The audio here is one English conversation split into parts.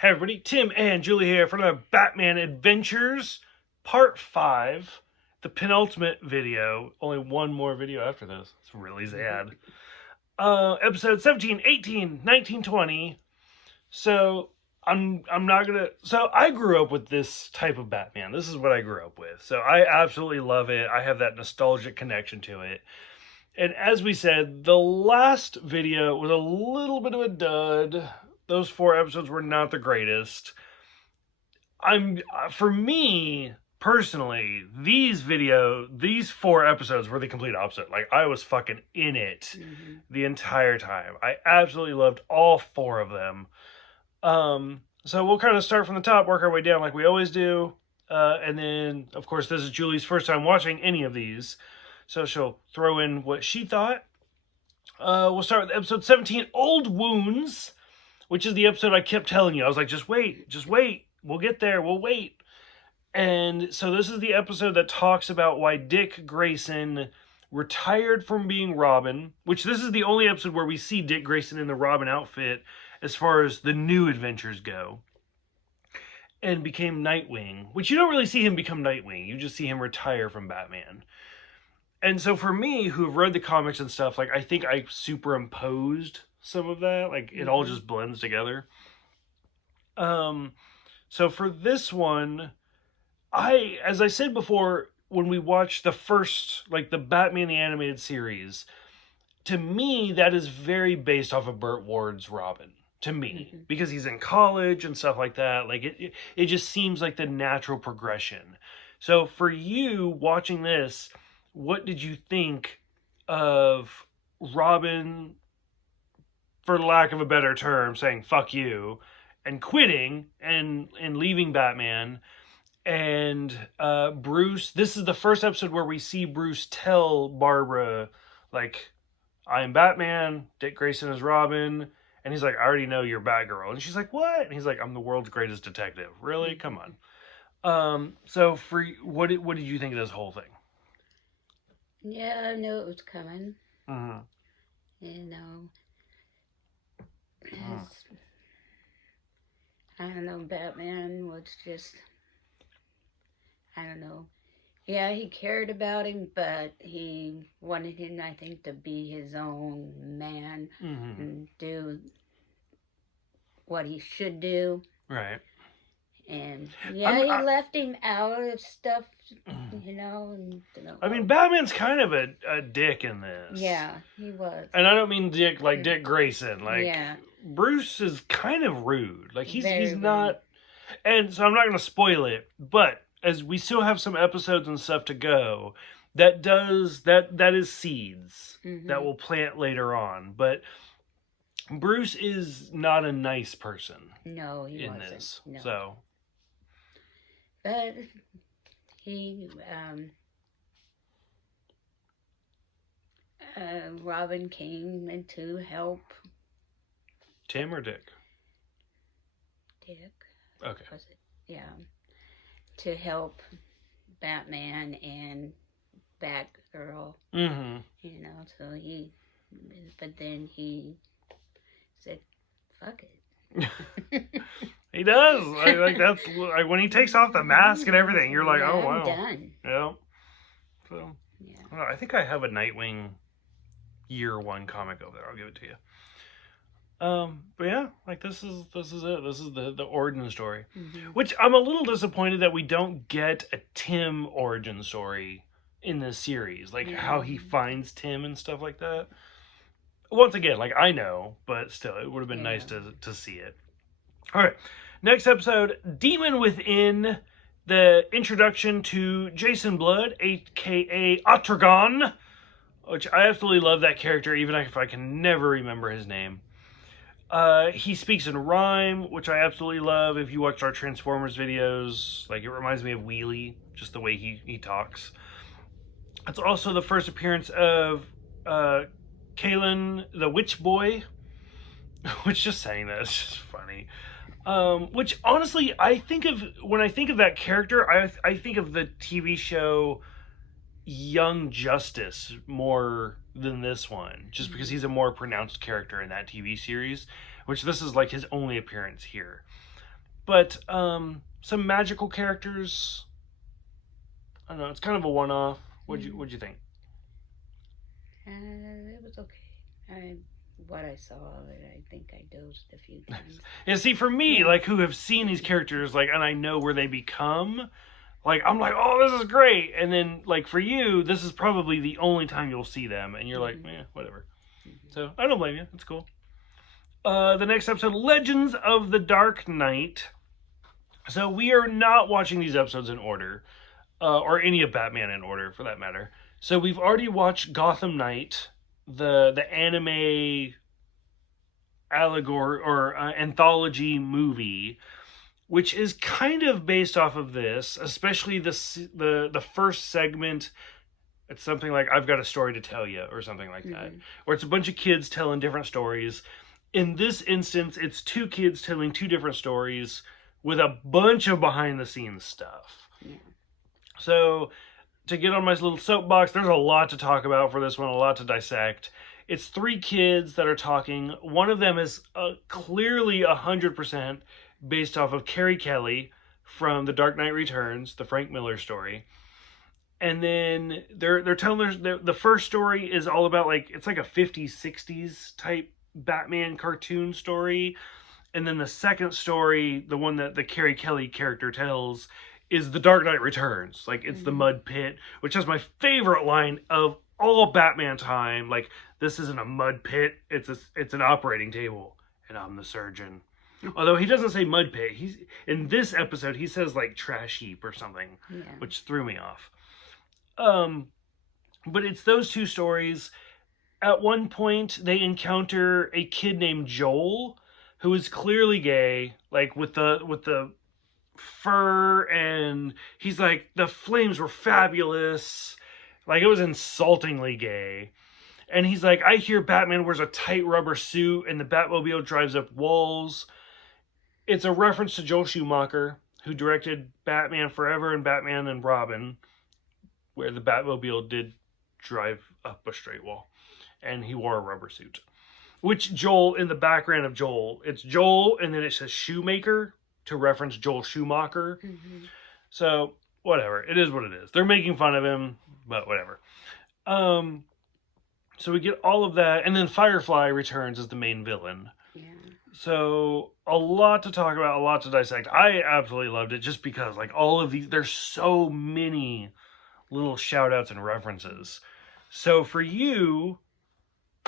Hey everybody, Tim and Julie here for another Batman Adventures Part 5, the penultimate video. Only one more video after this. It's really sad. Episode 17, 18, 19, 20. So I'm not gonna. So I grew up with this type of Batman. This is what I grew up with. So I absolutely love it. I have that nostalgic connection to it. And as we said, the last video was a little bit of a dud. Those 4 episodes were not the greatest. For me personally, these 4 episodes were the complete opposite. Like, I was fucking in it the entire time. I absolutely loved all 4 of them. So we'll kind of start from the top, work our way down like we always do. And then, of course, this is Julie's first time watching any of these. So she'll throw in what she thought. We'll start with episode 17, Old Wounds, which is the episode I kept telling you. I was like, just wait. We'll get there. We'll wait. And so this is the episode that talks about why Dick Grayson retired from being Robin, which this is the only episode where we see Dick Grayson in the Robin outfit as far as the new adventures go, and became Nightwing, which you don't really see him become Nightwing. You just see him retire from Batman. And so for me, who have read the comics and stuff, like, I think I superimposed some of that. Like, it all just blends together. So for this one, as I said before, when we watched the first, like, the Batman the Animated Series, to me, that is very based off of Burt Ward's Robin. To me, because he's in college and stuff like that. Like, it just seems like the natural progression. So for you watching this, what did you think of Robin, for lack of a better term, saying fuck you and quitting and leaving Batman? And Bruce, this is the first episode where we see Bruce tell Barbara, like, I am Batman, Dick Grayson is Robin. And he's like, I already know you're Batgirl. And she's like, what? And he's like, I'm the world's greatest detective. Really? Come on. So for what did you think of this whole thing? Yeah, I knew it was coming. Mm-hmm. You know, I don't know, Batman was just, I don't know. Yeah, he cared about him, but he wanted him, I think, to be his own man and do what he should do. Right. And yeah, he left him out of stuff, you know. And, I mean, Batman's kind of a dick in this. Yeah, he was. And I don't mean dick like Dick Grayson. Like, yeah. Bruce is kind of rude. Like, he's Very not. rude. And so I'm not going to spoil it, but as we still have some episodes and stuff to go, that is seeds that will plant later on. But Bruce is not a nice person. No, he in wasn't. This. No. So. But he, Robin came in to help. Tim or Dick? Dick. Okay. Was it? Yeah. To help Batman and Batgirl. Mm-hmm. You know, so but then he said, fuck it. He does. Like that's like when he takes off the mask and everything. You're like, oh wow, I'm done. Yeah. So yeah, I think I have a Nightwing year 1 comic over there. I'll give it to you. But yeah, like this is it. This is the origin story, which I'm a little disappointed that we don't get a Tim origin story in this series, like how he finds Tim and stuff like that. Once again, like, I know, but still, it would have been nice to see it. All right, next episode, Demon Within, the introduction to Jason Blood, a.k.a. Otragon, which I absolutely love that character, even if I can never remember his name. He speaks in rhyme, which I absolutely love. If you watched our Transformers videos, like, it reminds me of Wheelie, just the way he talks. It's also the first appearance of Kalen the Witch Boy, which, just saying that is just funny. Which, honestly, when I think of that character, I think of the TV show Young Justice more than this one, just because he's a more pronounced character in that TV series, which this is like his only appearance here. But some magical characters. I don't know. It's kind of a one-off. What'd you think? It was okay. What I saw of it, I think I dozed a few times. Yeah, see, for me, like, who have seen these characters, like, and I know where they become, like, I'm like, oh, this is great. And then, like, for you, this is probably the only time you'll see them, and you're like, whatever. So, I don't blame you. It's cool. The next episode, Legends of the Dark Knight. So, we are not watching these episodes in order, or any of Batman in order, for that matter. So, we've already watched Gotham Knight, the anime allegory or anthology movie, which is kind of based off of this, especially the first segment. It's something like I've got a story to tell you, or something like that, or it's a bunch of kids telling different stories. In this instance, it's two kids telling two different stories with a bunch of behind the scenes stuff. So, to get on my little soapbox, there's a lot to talk about for this one, a lot to dissect. It's three kids that are talking. One of them is clearly 100% based off of Carrie Kelly from The Dark Knight Returns, the Frank Miller story. And then they're telling the first story is all about, like, it's like a 50s, 60s type Batman cartoon story. And then the second story, the one that the Carrie Kelly character tells, is The Dark Knight Returns. Like, it's the mud pit, which has my favorite line of all Batman time. Like, this isn't a mud pit, it's an operating table, and I'm the surgeon. Although he doesn't say mud pit. He's in this episode, he says, like, trash heap or something, which threw me off. But it's those two stories. At one point, they encounter a kid named Joel, who is clearly gay, like, with the fur, and he's like, the flames were fabulous, like, it was insultingly gay. And he's like, I hear Batman wears a tight rubber suit and the Batmobile drives up walls. It's a reference to Joel Schumacher, who directed Batman Forever and Batman and Robin, where the Batmobile did drive up a straight wall and he wore a rubber suit. Which Joel, in the background of Joel, it's Joel and then it says Shoemaker to reference Joel Schumacher. So, whatever. It is what it is. They're making fun of him, but whatever. So we get all of that, and then Firefly Returns as the main villain. So, a lot to talk about, a lot to dissect. I absolutely loved it, just because, like, all of these, there's so many little shout-outs and references. So, for you,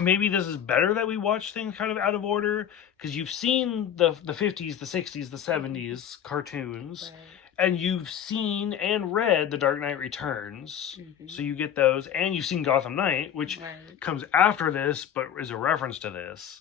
maybe this is better that we watch things kind of out of order, because you've seen the 50s, the 60s, the 70s cartoons, and you've seen and read The Dark Knight Returns, so you get those, and you've seen Gotham Knight, which comes after this, but is a reference to this.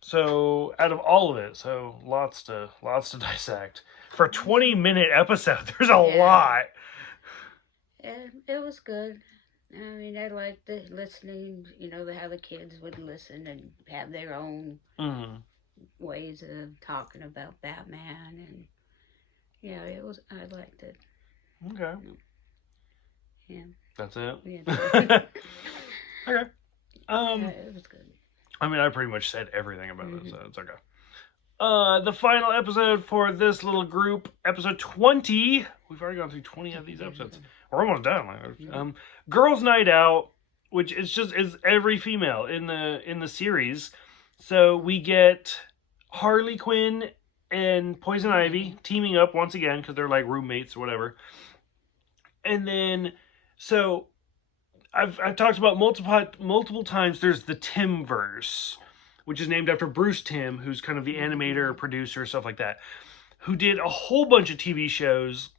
So, out of all of it, so lots to dissect. For a 20-minute episode, there's a lot. It was good. I mean, I liked listening, how the kids would listen and have their own ways of talking about Batman, and I liked it. Okay. Yeah. That's it? Yeah. Okay. It was good. I mean, I pretty much said everything about this, so it's okay. The final episode for this little group, episode 20. We've already gone through 20 of these episodes. We're almost done. Girls' Night Out, which is every female in the series. So we get Harley Quinn and Poison Ivy teaming up once again, because they're like roommates or whatever. And then, so I've talked about multiple times, there's the Timverse, which is named after Bruce Timm, who's kind of the animator, producer, stuff like that, who did a whole bunch of TV shows.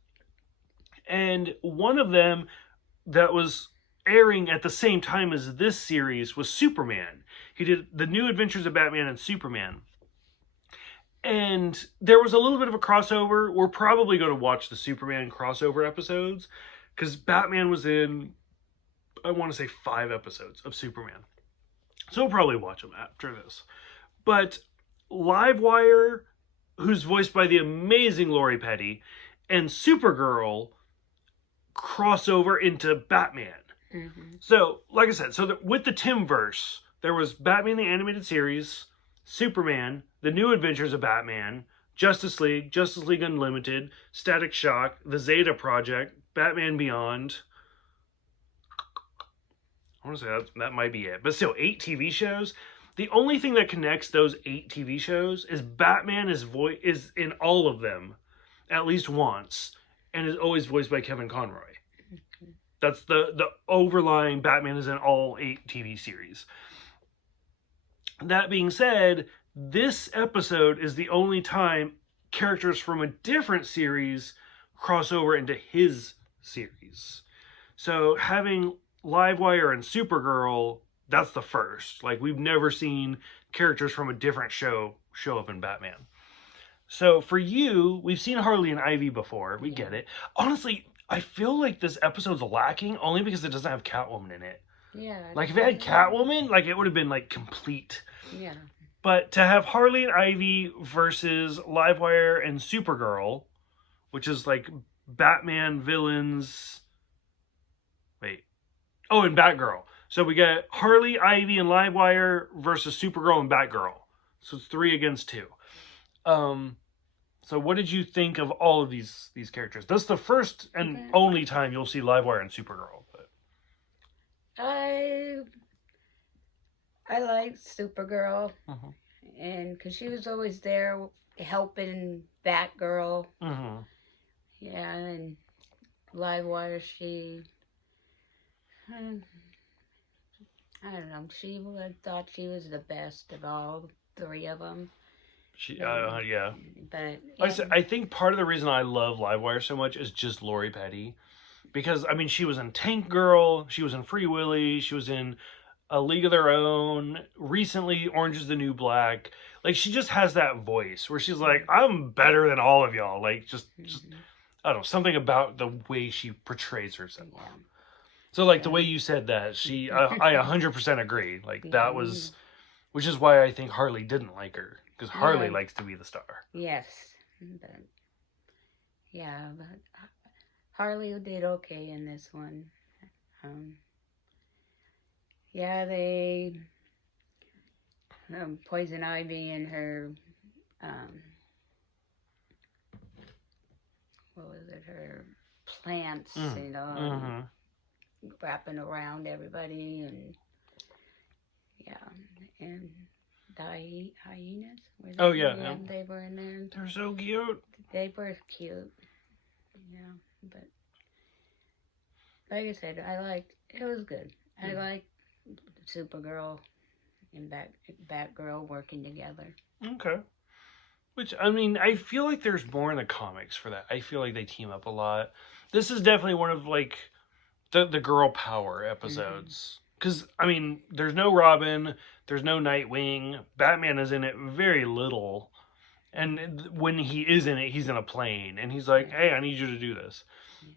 And one of them that was airing at the same time as this series was Superman. He did The New Adventures of Batman and Superman. And there was a little bit of a crossover. We're probably going to watch the Superman crossover episodes, because Batman was in, I want to say, 5 episodes of Superman. So we'll probably watch them after this. But Livewire, who's voiced by the amazing Lori Petty, and Supergirl crossover into Batman. So, like I said, with the Timverse, there was Batman the Animated Series, Superman, The New Adventures of Batman, Justice League Unlimited, Static Shock, The Zeta Project, Batman Beyond. I want to say that might be it. But still, 8 TV shows. The only thing that connects those 8 TV shows is Batman is in all of them at least once, and is always voiced by Kevin Conroy. That's the overlying Batman is in all 8 TV series. That being said, this episode is the only time characters from a different series cross over into his series. So having Livewire and Supergirl, that's the first. Like, we've never seen characters from a different show up in Batman. So for you, we've seen Harley and Ivy before. We get it. Honestly, I feel like this episode's lacking only because it doesn't have Catwoman in it. Yeah. Like, if it had Catwoman, like, it would have been, like, complete. Yeah. But to have Harley and Ivy versus Livewire and Supergirl, which is, like, Batman villains... Wait. Oh, and Batgirl. So we got Harley, Ivy, and Livewire versus Supergirl and Batgirl. So it's 3 against 2. So what did you think of all of these characters? That's the first and only time you'll see Livewire and Supergirl. But I liked Supergirl, and because she was always there helping Batgirl. Yeah, and Livewire, I don't know. I thought she was the best of all 3 of them. Yeah. But I think part of the reason I love Livewire so much is just Lori Petty. Because, I mean, she was in Tank Girl, she was in Free Willy, she was in A League of Their Own, recently Orange is the New Black. Like, she just has that voice where she's like, I'm better than all of y'all. Like, just I don't know, something about the way she portrays herself. Yeah. So, like, the way you said that, I 100% agree. Like, that was, which is why I think Harley didn't like her. Because Harley likes to be the star. Yes. But Harley did okay in this one. They... Poison Ivy and her... what was it? Her plants, wrapping around everybody. And... And... hyenas? Oh, yeah. They were in there. They're so cute. They were cute. Yeah, but like I said, it was good. I liked Supergirl and Batgirl working together. Okay. Which, I mean, I feel like there's more in the comics for that. I feel like they team up a lot. This is definitely one of, like, the girl power episodes. Because, I mean, there's no Robin, there's no Nightwing, Batman is in it very little, and when he is in it, he's in a plane, and he's like, hey, I need you to do this.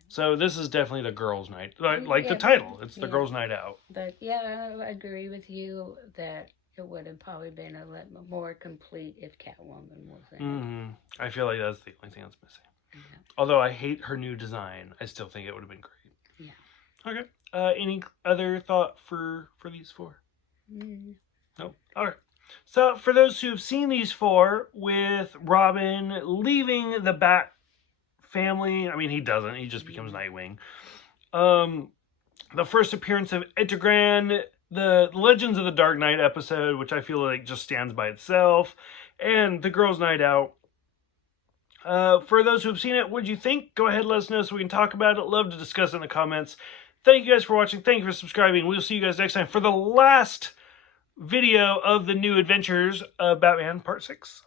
So this is definitely the girls' night, like the title, it's the girls' night out. But yeah, I agree with you that it would have probably been a lot more complete if Catwoman was in it. I feel like that's the only thing that's missing. Although I hate her new design, I still think it would have been great. Yeah. Okay. Any other thought for these 4? Nope. All right. So for those who have seen these 4, with Robin leaving the Bat family, I mean, he doesn't. He just becomes Nightwing. The first appearance of Etegran, the Legends of the Dark Knight episode, which I feel like just stands by itself, and the Girls' Night Out. For those who have seen it, what did you think? Go ahead and let us know so we can talk about it. Love to discuss it in the comments. Thank you guys for watching. Thank you for subscribing. We'll see you guys next time for the last video of the New Adventures of Batman Part 6.